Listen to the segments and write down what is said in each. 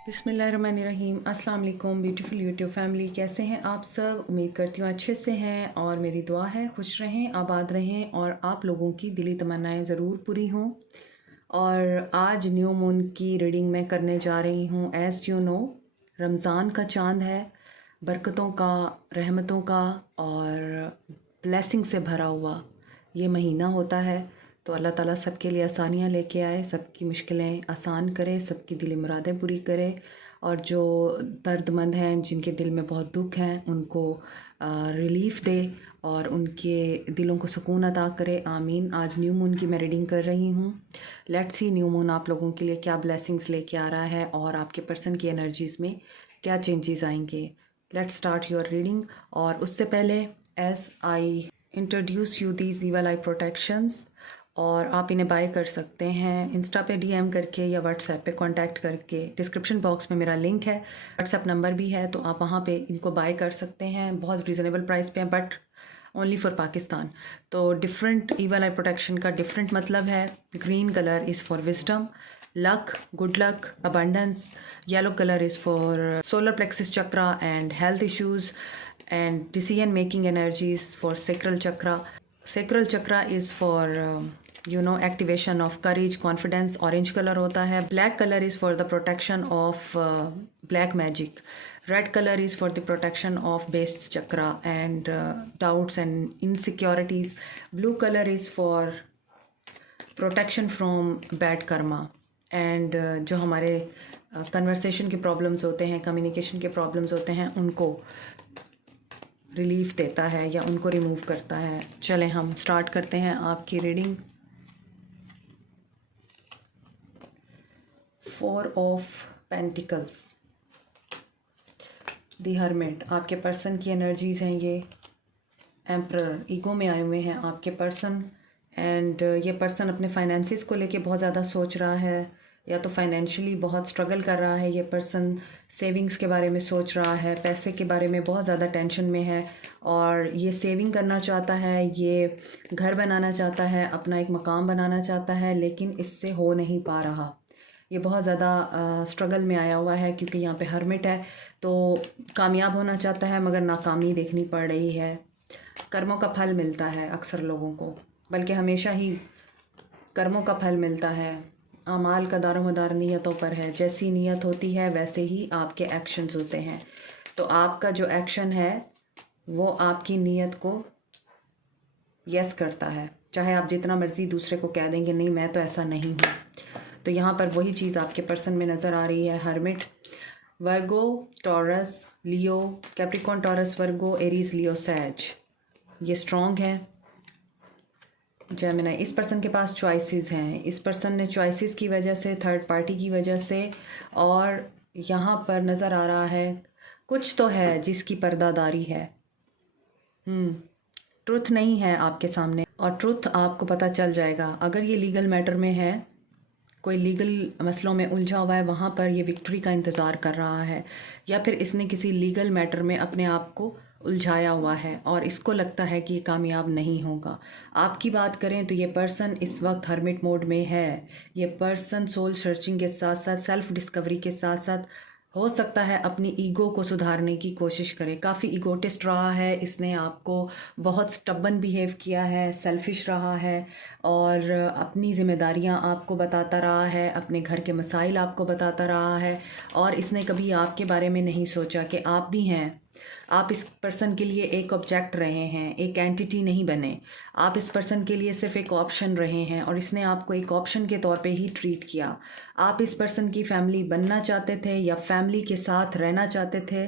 बिस्मिल्लाहिर्रहमानिर्रहीम। अस्सलाम वालेकुम ब्यूटीफुल यूट्यूब फैमिली, कैसे हैं आप सब? उम्मीद करती हूँ अच्छे से हैं और मेरी दुआ है खुश रहें, आबाद रहें और आप लोगों की दिली तमन्नाएं ज़रूर पूरी हों। और आज न्यू मून की रीडिंग मैं करने जा रही हूँ। एज़ यू नो, रमज़ान का चांद है, बरकतों का, रहमतों का और ब्लेसिंग से भरा हुआ ये महीना होता है। तो अल्लाह ताला सबके लिए आसानियाँ लेके आए, सबकी मुश्किलें आसान करे, सबकी दिली मुरादें पूरी करे और जो दर्दमंद हैं, जिनके दिल में बहुत दुख हैं, उनको रिलीफ़ दे और उनके दिलों को सुकून अता करे। आमीन। आज न्यू मून की मैं रीडिंग कर रही हूँ। लेट्स सी न्यू मून आप लोगों के लिए क्या ब्लेसिंग्स लेके आ रहा है और आपके पर्सन की एनर्जीज़ में क्या चेंजेस आएंगे। Let's start your reading. और उससे पहले as I introduce you these evil eye protections, और आप इन्हें बाय कर सकते हैं इंस्टा पे डीएम करके या व्हाट्सएप पे कांटेक्ट करके। डिस्क्रिप्शन बॉक्स में मेरा लिंक है, व्हाट्सएप नंबर भी है, तो आप वहाँ पे इनको बाय कर सकते हैं। बहुत रिजनेबल प्राइस पे हैं, बट ओनली फॉर पाकिस्तान। तो डिफरेंट ईवल आई प्रोटेक्शन का डिफरेंट मतलब है। Green colour is for wisdom, luck, good luck, abundance. Yellow colour is for solar plexus chakra and health issues and decision making energies for sacral chakra. Sacral chakra is for activation of courage, confidence. Orange color होता है. Black color is for the protection of black magic. Red color is for the protection of base chakra and doubts and insecurities. Blue color is for protection from bad karma. And जो हमारे conversation के problems होते हैं, communication के problems होते हैं, उनको relief देता है या उनको रिमूव करता है। चलें हम स्टार्ट करते हैं आपकी reading. 4 of pentacles, the hermit, आपके पर्सन की एनर्जीज़ हैं ये। एम्परर, ईगो में आए हुए हैं आपके पर्सन। एंड ये पर्सन अपने फाइनेंसिस को लेके बहुत ज़्यादा सोच रहा है, या तो फाइनेंशियली बहुत स्ट्रगल कर रहा है ये पर्सन। सेविंग्स के बारे में सोच रहा है, पैसे के बारे में बहुत ज़्यादा टेंशन में है और ये सेविंग करना चाहता है, ये घर बनाना चाहता है, अपना एक मकाम बनाना चाहता है, लेकिन इससे हो नहीं पा रहा। ये बहुत ज़्यादा स्ट्रगल में आया हुआ है क्योंकि यहाँ पे हर्मिट है। तो कामयाब होना चाहता है मगर नाकामी देखनी पड़ रही है। कर्मों का फल मिलता है अक्सर लोगों को, बल्कि हमेशा ही कर्मों का फल मिलता है। अमाल का दारोमदार नीयतों पर है। जैसी नीयत होती है वैसे ही आपके एक्शंस होते हैं। तो आपका जो एक्शन है वो आपकी नीयत को यस करता है, चाहे आप जितना मर्ज़ी दूसरे को कह देंगे नहीं मैं तो ऐसा नहीं हूँ। तो यहाँ पर वही चीज़ आपके पर्सन में नज़र आ रही है। हर्मिट, वर्गो, टॉरस, लियो, कैप्रिकॉर्न, टॉरस, वर्गो, एरीज, लियो, सैज, ये स्ट्रॉन्ग है। जेमिनी, इस पर्सन के पास चॉइसेस हैं। इस पर्सन ने चॉइसेस की वजह से, थर्ड पार्टी की वजह से, और यहाँ पर नज़र आ रहा है कुछ तो है जिसकी पर्दादारी है। ट्रुथ नहीं है आपके सामने और ट्रुथ आपको पता चल जाएगा। अगर ये लीगल मैटर में है, कोई लीगल मसलों में उलझा हुआ है, वहाँ पर ये विक्ट्री का इंतज़ार कर रहा है, या फिर इसने किसी लीगल मैटर में अपने आप को उलझाया हुआ है और इसको लगता है कि ये कामयाब नहीं होगा। आपकी बात करें तो ये पर्सन इस वक्त हर्मिट मोड में है। ये पर्सन सोल सर्चिंग के साथ साथ, सेल्फ डिस्कवरी के साथ साथ, हो सकता है अपनी ईगो को सुधारने की कोशिश करे। काफ़ी ईगोटिस्ट रहा है, इसने आपको बहुत स्टबन बिहेव किया है, सेल्फिश रहा है और अपनी ज़िम्मेदारियां आपको बताता रहा है, अपने घर के मसाइल आपको बताता रहा है और इसने कभी आपके बारे में नहीं सोचा कि आप भी हैं। आप इस पर्सन के लिए एक ऑब्जेक्ट रहे हैं, एक एंटिटी नहीं बने। आप इस पर्सन के लिए सिर्फ एक ऑप्शन रहे हैं और इसने आपको एक ऑप्शन के तौर पे ही ट्रीट किया। आप इस पर्सन की फैमिली बनना चाहते थे या फैमिली के साथ रहना चाहते थे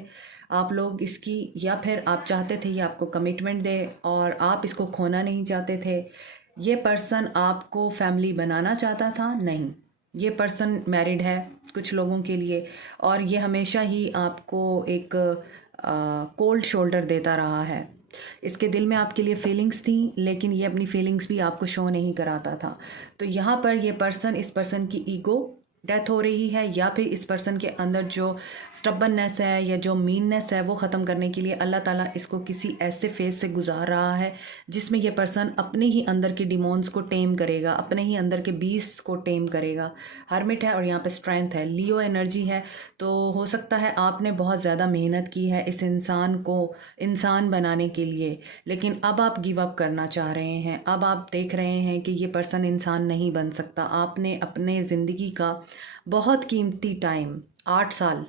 आप लोग इसकी, या फिर आप चाहते थे ये आपको कमिटमेंट दे और आप इसको खोना नहीं चाहते थे। ये पर्सन आपको फैमिली बनाना चाहता था? नहीं, ये पर्सन मैरिड है कुछ लोगों के लिए और ये हमेशा ही आपको एक कोल्ड शोल्डर देता रहा है। इसके दिल में आपके लिए फीलिंग्स थी, लेकिन ये अपनी फीलिंग्स भी आपको शो नहीं कराता था। तो यहाँ पर ये पर्सन, इस पर्सन की ईगो डेथ हो रही है, या फिर इस पर्सन के अंदर जो स्टबननेस है या जो मीननेस है वो ख़त्म करने के लिए अल्लाह ताला इसको किसी ऐसे फेज से गुजार रहा है जिसमें ये पर्सन अपने ही अंदर के डिमोन्स को टेम करेगा, अपने ही अंदर के बीस्ट्स को टेम करेगा। हर्मिट है और यहाँ पे स्ट्रेंथ है, लियो एनर्जी है। तो हो सकता है आपने बहुत ज़्यादा मेहनत की है इस इंसान को इंसान बनाने के लिए, लेकिन अब आप गिव अप करना चाह रहे हैं। अब आप देख रहे हैं कि ये पर्सन इंसान नहीं बन सकता। आपने अपने ज़िंदगी का बहुत कीमती टाइम 8 साल,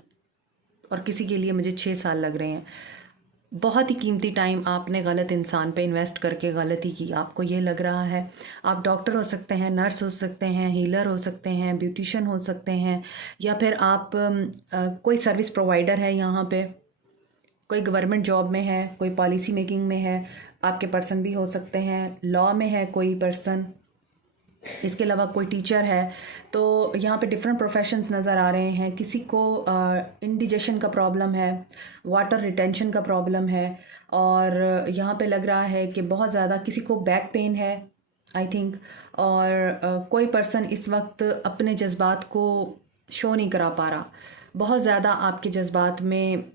और किसी के लिए मुझे 6 साल लग रहे हैं, बहुत ही कीमती टाइम आपने गलत इंसान पे इन्वेस्ट करके गलती की। आपको ये लग रहा है, आप डॉक्टर हो सकते हैं, नर्स हो सकते हैं, हीलर हो सकते हैं, ब्यूटिशियन हो सकते हैं, या फिर आप कोई सर्विस प्रोवाइडर है, यहाँ पे कोई गवर्नमेंट जॉब में है, कोई पॉलिसी मेकिंग में है, आपके पर्सन भी हो सकते हैं, लॉ में है कोई पर्सन, इसके अलावा कोई टीचर है। तो यहाँ पे डिफरेंट प्रोफेशंस नज़र आ रहे हैं। किसी को इंडिजेशन का प्रॉब्लम है, वाटर रिटेंशन का प्रॉब्लम है, और यहाँ पे लग रहा है कि बहुत ज़्यादा किसी को बैक पेन है आई थिंक, और कोई पर्सन इस वक्त अपने जज्बात को शो नहीं करा पा रहा। बहुत ज़्यादा आपके जज्बात में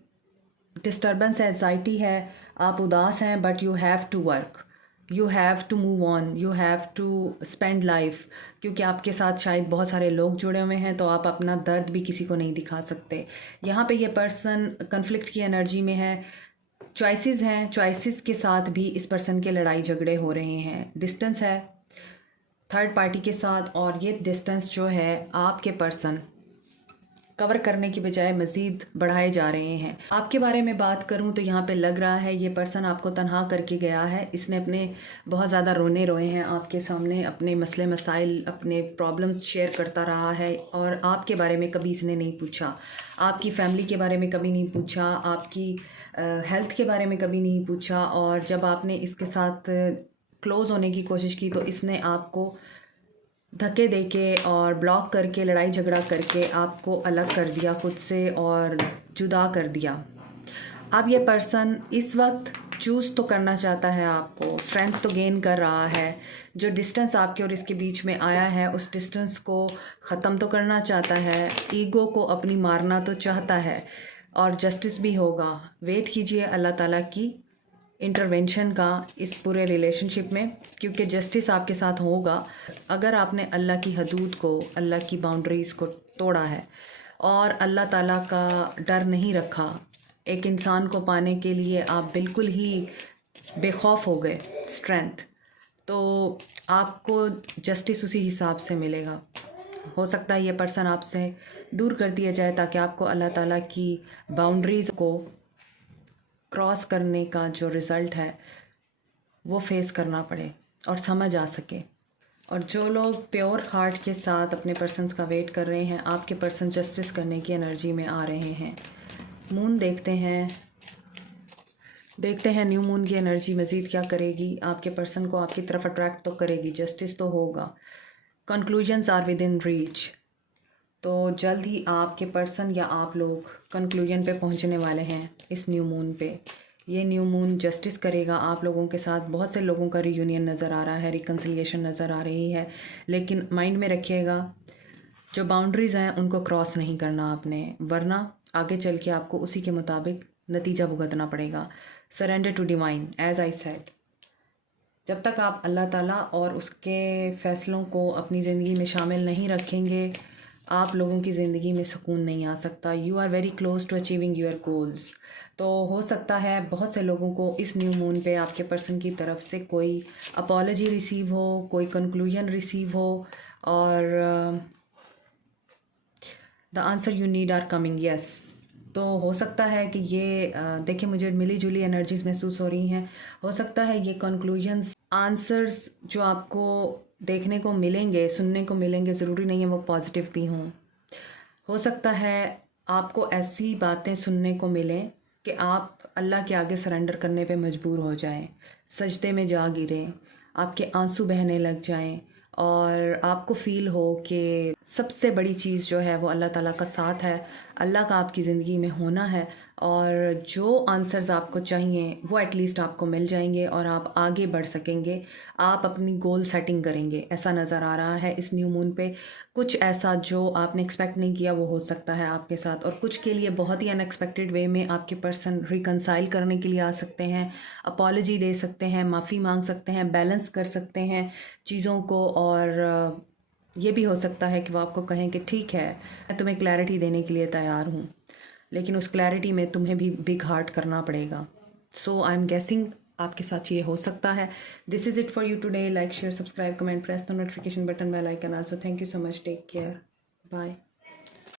डिस्टर्बेंस है, एंजाइटी है, आप उदास हैं, but you have to work, you have to move on, you have to spend life, क्योंकि आपके साथ शायद बहुत सारे लोग जुड़े हुए हैं, तो आप अपना दर्द भी किसी को नहीं दिखा सकते। यहाँ पे ये पर्सन कन्फ्लिक्ट की एनर्जी में है, चॉइसेस हैं, चॉइसेस के साथ भी इस पर्सन के लड़ाई झगड़े हो रहे हैं। डिस्टेंस है थर्ड पार्टी के साथ, और ये डिस्टेंस जो है आपके पर्सन कवर करने की बजाय मज़ीद बढ़ाए जा रहे हैं। आपके बारे में बात करूं तो यहाँ पे लग रहा है ये पर्सन आपको तन्हा करके गया है। इसने अपने बहुत ज़्यादा रोए हैं आपके सामने, अपने मसले मसाइल, अपने प्रॉब्लम्स शेयर करता रहा है, और आपके बारे में कभी इसने नहीं पूछा, आपकी फैमिली के बारे में कभी नहीं पूछा, आपकी हेल्थ के बारे में कभी नहीं पूछा। और जब आपने इसके साथ क्लोज़ होने की कोशिश की तो इसने आपको धक्के देके और ब्लॉक करके, लड़ाई झगड़ा करके आपको अलग कर दिया खुद से और जुदा कर दिया। अब ये पर्सन इस वक्त चूज़ तो करना चाहता है आपको, स्ट्रेंथ तो गेन कर रहा है। जो डिस्टेंस आपके और इसके बीच में आया है उस डिस्टेंस को ख़त्म तो करना चाहता है, ईगो को अपनी मारना तो चाहता है, और जस्टिस भी होगा। वेट कीजिए अल्लाह ताला की इंटरवेंशन का इस पूरे रिलेशनशिप में, क्योंकि जस्टिस आपके साथ होगा अगर आपने अल्लाह की हदूद को, अल्लाह की बाउंड्रीज़ को तोड़ा है और अल्लाह ताला का डर नहीं रखा। एक इंसान को पाने के लिए आप बिल्कुल ही बेखौफ हो गए, स्ट्रेंथ, तो आपको जस्टिस उसी हिसाब से मिलेगा। हो सकता है ये पर्सन आपसे दूर कर दिया जाए ताकि आपको अल्लाह ताला की बाउंड्रीज़ को क्रॉस करने का जो रिज़ल्ट है वो फेस करना पड़े और समझ आ सके। और जो लोग प्योर हार्ट के साथ अपने पर्सन्स का वेट कर रहे हैं, आपके पर्सन जस्टिस करने की एनर्जी में आ रहे हैं। मून देखते हैं न्यू मून की एनर्जी मज़ीद क्या करेगी। आपके पर्सन को आपकी तरफ अट्रैक्ट तो करेगी, जस्टिस तो होगा, conclusions are within reach. तो जल्द ही आपके पर्सन या आप लोग कंक्लूजन पे पहुंचने वाले हैं इस न्यू मून पे। ये न्यू मून जस्टिस करेगा आप लोगों के साथ। बहुत से लोगों का रियूनियन नज़र आ रहा है, रिकन्सिलिएशन नज़र आ रही है, लेकिन माइंड में रखिएगा जो बाउंड्रीज़ हैं उनको क्रॉस नहीं करना आपने, वरना आगे चल के आपको उसी के मुताबिक नतीजा भुगतना पड़ेगा। Surrender to divine, as I said. जब तक आप अल्लाह ताला और उसके फ़ैसलों को अपनी ज़िंदगी में शामिल नहीं रखेंगे, आप लोगों की ज़िंदगी में सुकून नहीं आ सकता। You are very close to achieving your goals. तो हो सकता है बहुत से लोगों को इस न्यू मून पे आपके पर्सन की तरफ से कोई अपॉलजी रिसीव हो, कोई कंक्लूजन रिसीव हो, और the answer you need are coming, yes. तो हो सकता है कि ये देखिए मुझे मिली जुली एनर्जीज महसूस हो रही हैं। हो सकता है ये कंक्लूजन्स, आंसर्स जो आपको देखने को मिलेंगे, सुनने को मिलेंगे, ज़रूरी नहीं है वो पॉजिटिव भी हों। हो सकता है आपको ऐसी बातें सुनने को मिलें कि आप अल्लाह के आगे सरेंडर करने पे मजबूर हो जाएं, सजदे में जा गिरें, आपके आंसू बहने लग जाएं, और आपको फ़ील हो कि सबसे बड़ी चीज़ जो है वो अल्लाह ताला का साथ है, अल्लाह का आपकी ज़िंदगी में होना है, और जो आंसर्स आपको चाहिए वो एटलीस्ट आपको मिल जाएंगे और आप आगे बढ़ सकेंगे। आप अपनी गोल सेटिंग करेंगे, ऐसा नज़र आ रहा है इस न्यू मून पे। कुछ ऐसा जो आपने एक्सपेक्ट नहीं किया वो हो सकता है आपके साथ, और कुछ के लिए बहुत ही अनएक्सपेक्टेड वे में आपके पर्सन रिकंसाइल करने के लिए आ सकते हैं, अपॉलॉजी दे सकते हैं, माफ़ी मांग सकते हैं, बैलेंस कर सकते हैं चीज़ों को। और ये भी हो सकता है कि वो आपको कहें कि ठीक है, मैं तुम्हें क्लैरिटी देने के लिए तैयार हूँ, लेकिन उस क्लैरिटी में तुम्हें भी बिग हार्ट करना पड़ेगा। सो आई एम गेसिंग आपके साथ ये हो सकता है। This is it for you today. Like, share, subscribe, comment, press the notification button, bell icon also. Thank you so much, take care, bye.